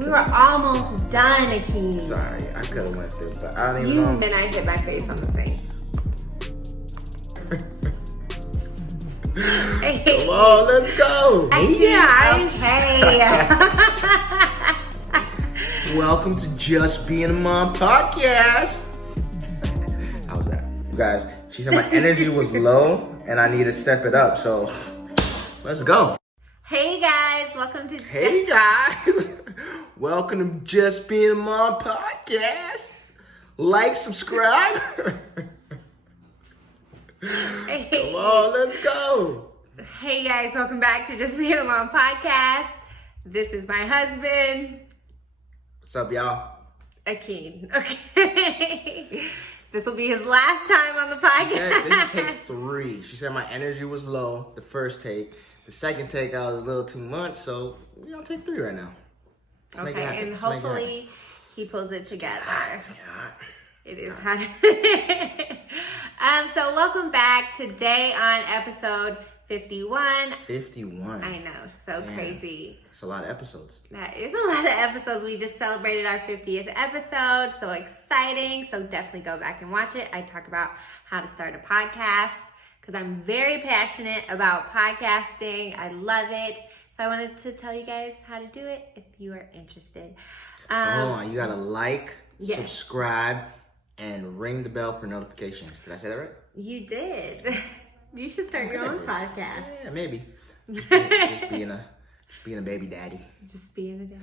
We were almost done, Akeem. Sorry, I could have went through, but I don't even know. And I hit my face on the thing. Come on, let's go. Hey. Welcome to Just Being a Mom podcast. How's that? You guys, she said my energy was low and I need to step it up, so let's go. Hey guys, welcome to Welcome to Just Being a Mom podcast. Like, subscribe. Come on, let's go. Hey guys, welcome back to Just Being a Mom podcast. This is my husband. What's up, y'all? Akeem. Okay. This will be his last time on the podcast. She said this is take 3. She said my energy was low, the first take. The second take, I was a little too much, so we're gonna take 3 right now. Let's okay, and hopefully he pulls it together. It is hot. So welcome back today on episode 51. 51. I know, so damn. Crazy. It's a lot of episodes. That is a lot of episodes. We just celebrated our 50th episode. So exciting. So definitely go back and watch it. I talk about how to start a podcast because I'm very passionate about podcasting. I love it. So I wanted to tell you guys how to do it if you are interested. Hold on, you gotta like, yes. subscribe, and ring the bell for notifications. Did I say that right? You did. You should start your own podcast. Yeah, maybe. Just being a baby daddy. Just being a dad.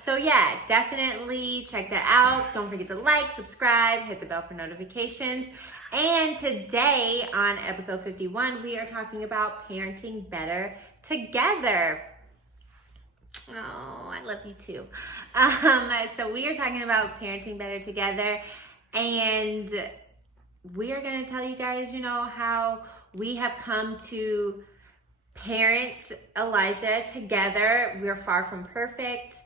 So yeah, definitely check that out. Don't forget to like, subscribe, hit the bell for notifications. And today on episode 51, we are talking about parenting better together. Oh, I love you too. So we are talking about parenting better together, and we are going to tell you guys, how we have come to parent Elijah together. We're far from perfect.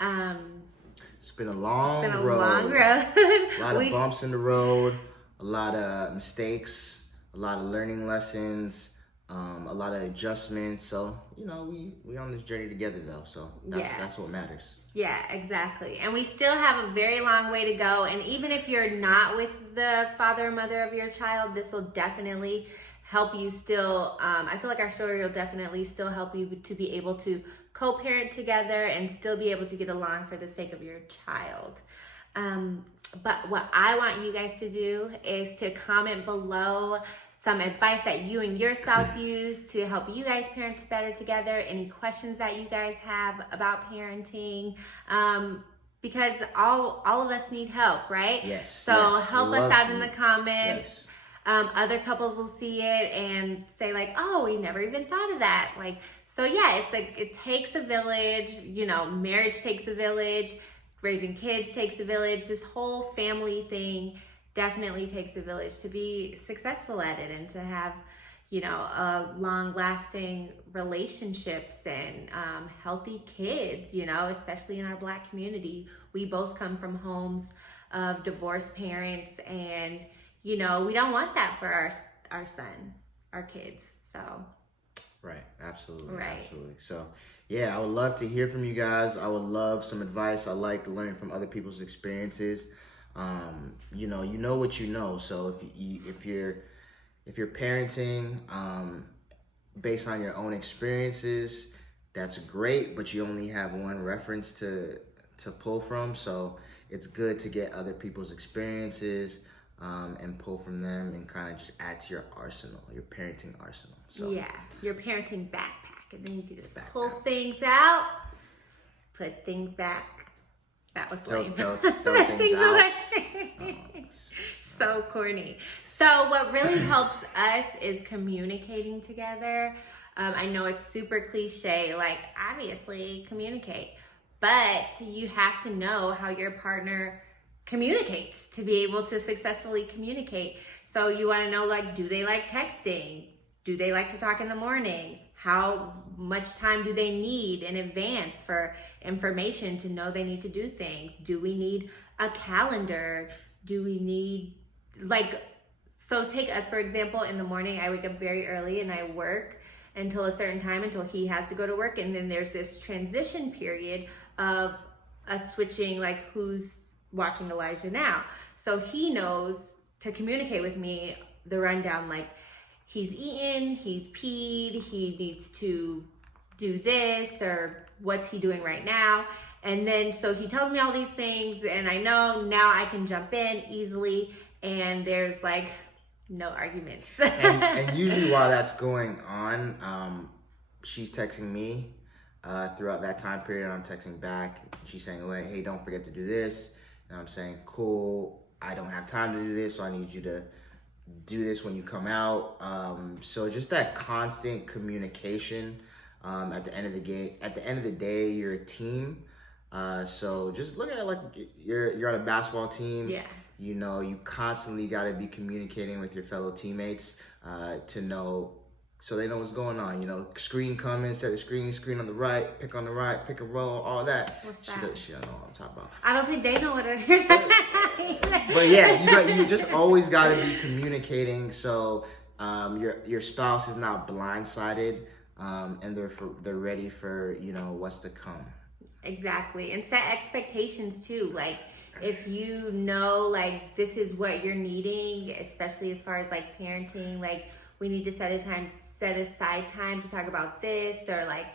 It's been a long road. A lot of bumps in the road, a lot of mistakes, a lot of learning lessons, a lot of adjustments. So, we're on this journey together though. So that's what matters. Yeah, exactly. And we still have a very long way to go. And even if you're not with the father or mother of your child, this will definitely help you still. I feel like our story will definitely still help you to be able to co-parent together and still be able to get along for the sake of your child. But what I want you guys to do is to comment below some advice that you and your spouse use to help you guys parent better together, any questions that you guys have about parenting, because all of us need help, right? Yes. So help us out in the comments. Yes. Other couples will see it and say like, oh, we never even thought of that. So yeah, it's like it takes a village, marriage takes a village, raising kids takes a village, this whole family thing definitely takes a village to be successful at it and to have, long-lasting relationships and healthy kids, especially in our Black community. We both come from homes of divorced parents, and, we don't want that for our son, our kids, so. Right, absolutely, right. Absolutely. So, yeah, I would love to hear from you guys. I would love some advice. I like learning from other people's experiences. You know what you know. So if you're parenting based on your own experiences, that's great. But you only have one reference to pull from. So it's good to get other people's experiences and pull from them and kind of just add to your arsenal, your parenting arsenal. So yeah, your parenting backpack, and then you can just pull things out, put things back. That was lame. Throw things out. So corny. So what really helps us is communicating together. I know it's super cliche, obviously communicate, but you have to know how your partner communicates to be able to successfully communicate. So you want to know, do they like texting? Do they like to talk in the morning? How much time do they need in advance for information to know they need to do things? Do we need a calendar? Do we need, so take us, for example, in the morning, I wake up very early and I work. until a certain time, until he has to go to work. And then there's this transition period of us switching, like, who's watching Elijah now. So he knows to communicate with me the rundown, like, he's eaten, he's peed, he needs to do this, or what's he doing right now. And then, so he tells me all these things, and I know now I can jump in easily, and there's like no arguments. and usually while that's going on, she's texting me throughout that time period. I'm texting back. She's saying, "Wait, hey, don't forget to do this." And I'm saying, "Cool, I don't have time to do this, so I need you to do this when you come out." So just that constant communication. At the end of the day, you're a team. So just look at it like you're on a basketball team. Yeah. You know, you constantly got to be communicating with your fellow teammates to know, so they know what's going on. You know, screen coming, set the screen on the right, pick on the right, pick and roll, all that. What's that? She don't know what I'm talking about. I don't think they know what it is. But yeah, you just always got to be communicating, so your spouse is not blindsided, and they're ready for, you know, what's to come. Exactly. And set expectations too. Like, if you know, like, this is what you're needing, especially as far as like parenting, like, we need to set aside time to talk about this, or like,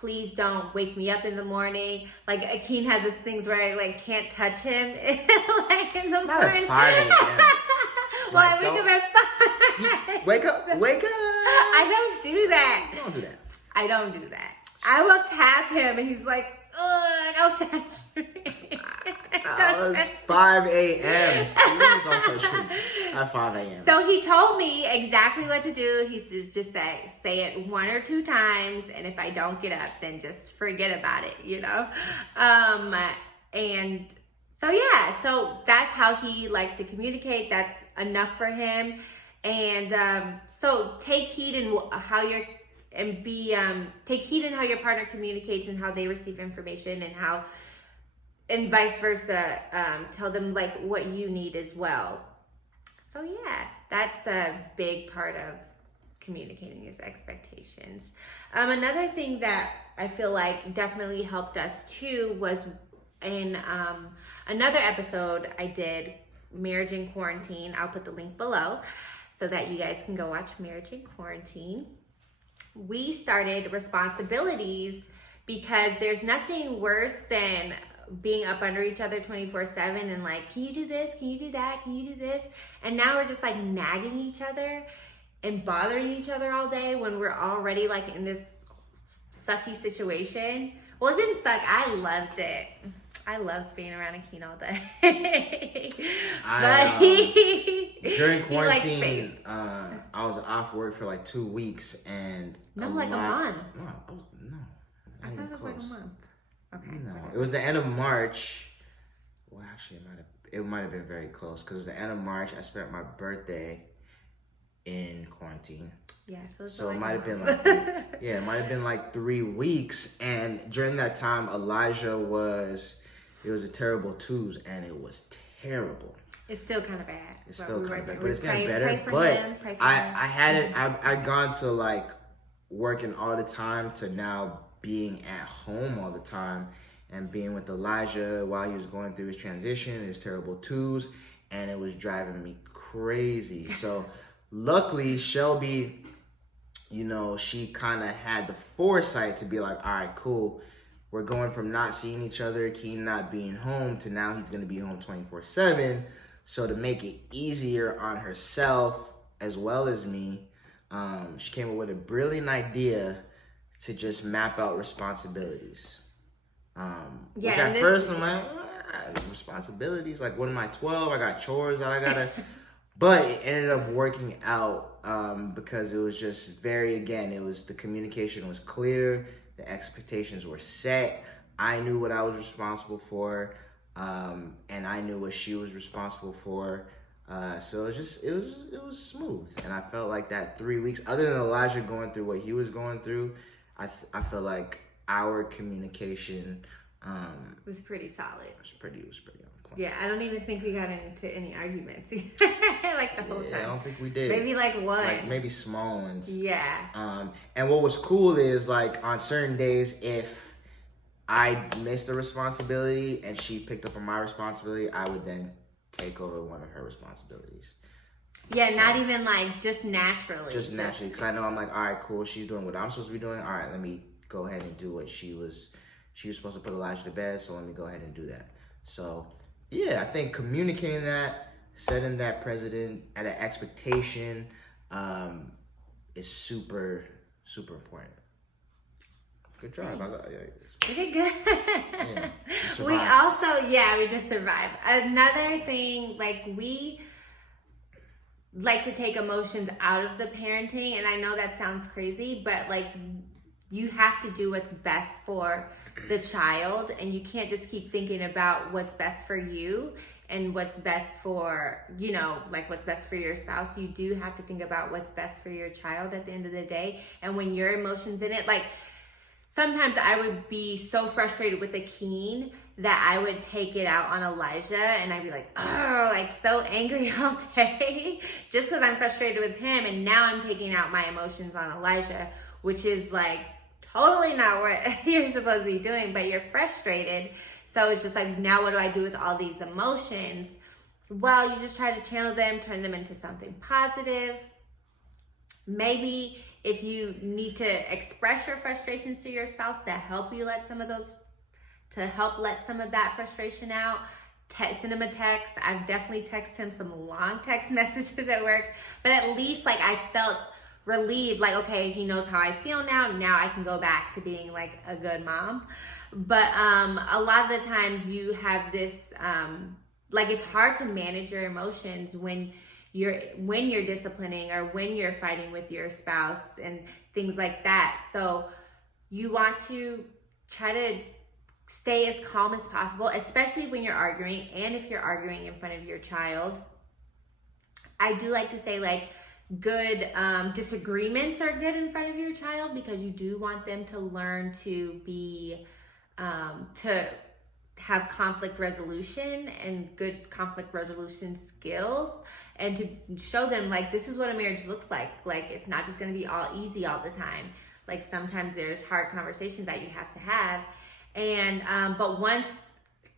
please don't wake me up in the morning. Like, Akeen has these things where I like can't touch him like in the Not morning. at 5 a.m. Well, Like, I wake up at 5. Wake up! I don't do that. You don't do that. I don't do that. I will tap him, and he's like, "Oh, don't touch me." It's 5 a.m. Please don't touch me at 5 a.m. So he told me exactly what to do. He says, just say it 1 or 2 times, and if I don't get up, then just forget about it, you know? And so, yeah, so that's how he likes to communicate. That's enough for him. And so take heed in how you're, take heed in how your partner communicates and how they receive information, and vice versa. Tell them like what you need as well. So yeah, that's a big part of communicating is expectations. Another thing that I feel like definitely helped us too was in another episode I did, Marriage in Quarantine. I'll put the link below so that you guys can go watch Marriage in Quarantine. We started responsibilities because there's nothing worse than being up under each other 24/7 and like, can you do this? Can you do that? Can you do this? And now we're just like nagging each other and bothering each other all day when we're already like in this sucky situation. Well, it didn't suck. I loved it. I loved being around Akeen all day. During quarantine, I was off work for like 2 weeks, and no, like a month. No, I thought it was like a month. Okay. No, it was the end of March. Well, actually, it might have been very close because it was the end of March. I spent my birthday in quarantine. Yeah, so it might have been like it might have been like 3 weeks. And during that time, Elijah it was a terrible twos, and it was terrible. It's still kind of bad. It's still kind of bad, but it's getting better. But I'd gone to like working all the time to now being at home all the time and being with Elijah while he was going through his transition, his terrible twos, and it was driving me crazy. So luckily, Shelby, you know, she kind of had the foresight to be like, all right, cool. We're going from not seeing each other, Keen not being home, to now he's going to be home 24/7. So to make it easier on herself as well as me, she came up with a brilliant idea to just map out responsibilities. Which at first I'm like, responsibilities? Like, what am I, 12? I got chores that I gotta... But it ended up working out because it was just the communication was clear, the expectations were set. I knew what I was responsible for, and I knew what she was responsible for. So it was smooth, and I felt like that 3 weeks, other than Elijah going through what he was going through, I feel like our communication It was pretty solid. It was pretty on point. Yeah, I don't even think we got into any arguments like the whole time. I don't think we did. Maybe like one. Like maybe small ones. Yeah. And what was cool is like on certain days, if I missed a responsibility and she picked up on my responsibility, I would then take over one of her responsibilities. Yeah, so, not even like just naturally. Just naturally, because I know I'm like, all right, cool. She's doing what I'm supposed to be doing. All right, let me go ahead and do what she was supposed to put Elijah to bed. So let me go ahead and do that. So yeah, I think communicating that, setting that precedent at an expectation, is super, super important. Good job. We did good. Yeah, we just survived. Another thing, like we like to take emotions out of the parenting, and I know that sounds crazy, but like you have to do what's best for the child, and you can't just keep thinking about what's best for you and what's best for, you know, like what's best for your spouse. You do have to think about what's best for your child at the end of the day. And when your emotions in it, like sometimes I would be so frustrated with Akeen that I would take it out on Elijah, and I'd be like, oh, like so angry all day just because I'm frustrated with him. And now I'm taking out my emotions on Elijah, which is like totally not what you're supposed to be doing, but you're frustrated. So it's just like, now what do I do with all these emotions? Well, you just try to channel them, turn them into something positive. Maybe if you need to express your frustrations to your spouse to help you let some of that frustration out, send him a text. I've definitely texted him some long text messages at work, but at least like I felt relieved, like, okay, he knows how I feel now. Now I can go back to being like a good mom. But a lot of the times you have this, like it's hard to manage your emotions when you're disciplining or when you're fighting with your spouse and things like that. So you want to try to stay as calm as possible, especially when you're arguing, and if you're arguing in front of your child. I do like to say like good disagreements are good in front of your child, because you do want them to learn to be to have conflict resolution and good conflict resolution skills, and to show them like this is what a marriage looks like it's not just going to be all easy all the time. Like sometimes there's hard conversations that you have to have, and but once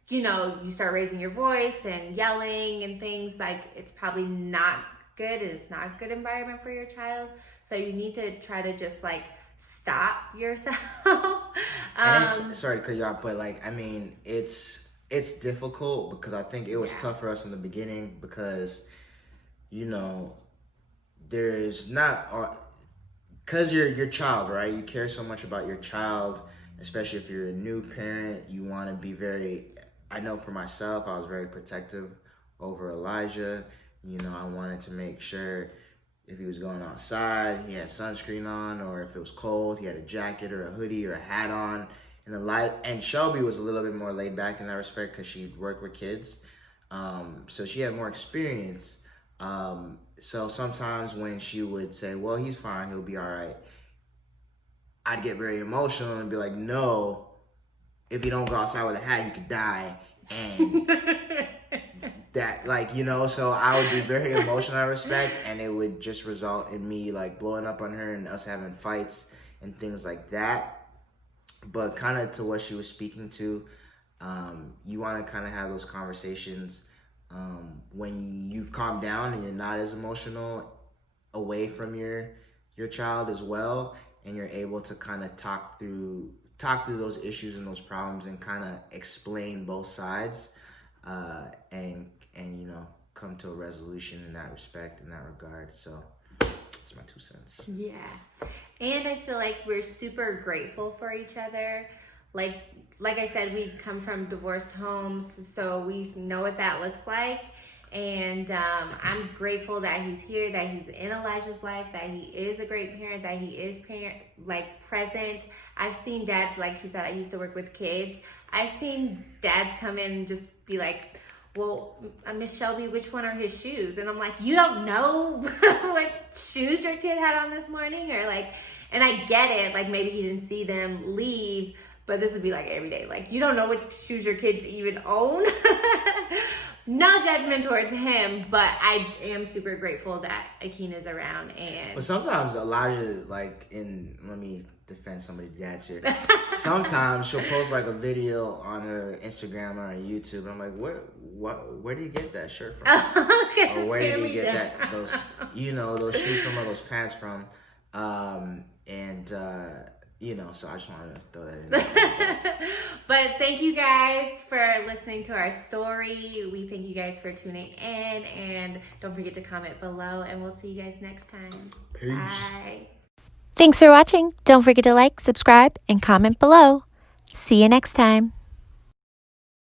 you know you start raising your voice and yelling and things, like it's probably not good. It's not a good environment for your child. So you need to try to just like stop yourself. Sorry to cut you off, but like I mean it's difficult, because I think it was tough for us in the beginning, because you know there's not, because you're your child, right? You care so much about your child, especially if you're a new parent. You want to be very, I know for myself, I was very protective over Elijah. You know, I wanted to make sure if he was going outside, he had sunscreen on, or if it was cold, he had a jacket or a hoodie or a hat on. And Shelby was a little bit more laid back in that respect, because she worked with kids. So she had more experience. So sometimes when she would say, well, he's fine, he'll be all right, I'd get very emotional and be like, no, if you don't go outside with a hat, he could die. And that, like, you know, so I would be very emotional in that respect, and it would just result in me like blowing up on her and us having fights and things like that. But kind of to what she was speaking to, you want to kind of have those conversations when you've calmed down and you're not as emotional away from your child as well, and you're able to kind of talk through those issues and those problems and kind of explain both sides, and you know, come to a resolution in that respect, in that regard. So that's my 2 cents. Yeah. And I feel like we're super grateful for each other. Like I said, we come from divorced homes, so we know what that looks like. And I'm grateful that he's here, that he's in Elijah's life, that he is a great parent, that he is present. I've seen dads, like he said, I used to work with kids. I've seen dads come in and just be like, well, Miss Shelby, which one are his shoes? And I'm like, you don't know what shoes your kid had on this morning? Or like, and I get it, like maybe he didn't see them leave, but this would be like every day. Like, you don't know which shoes your kids even own. No judgment towards him, but I am super grateful that Akina's around. And but sometimes Elijah, like, let me defend somebody's dads here. Sometimes she'll post like a video on her Instagram or on YouTube, and I'm like, where do you get that shirt from? Or where did you get those shoes from or those pants from? So I just wanted to throw that in there. But thank you guys for listening to our story. We thank you guys for tuning in, and don't forget to comment below, and we'll see you guys next time. Peace. Bye. Thanks for watching. Don't forget to like, subscribe, and comment below. See you next time.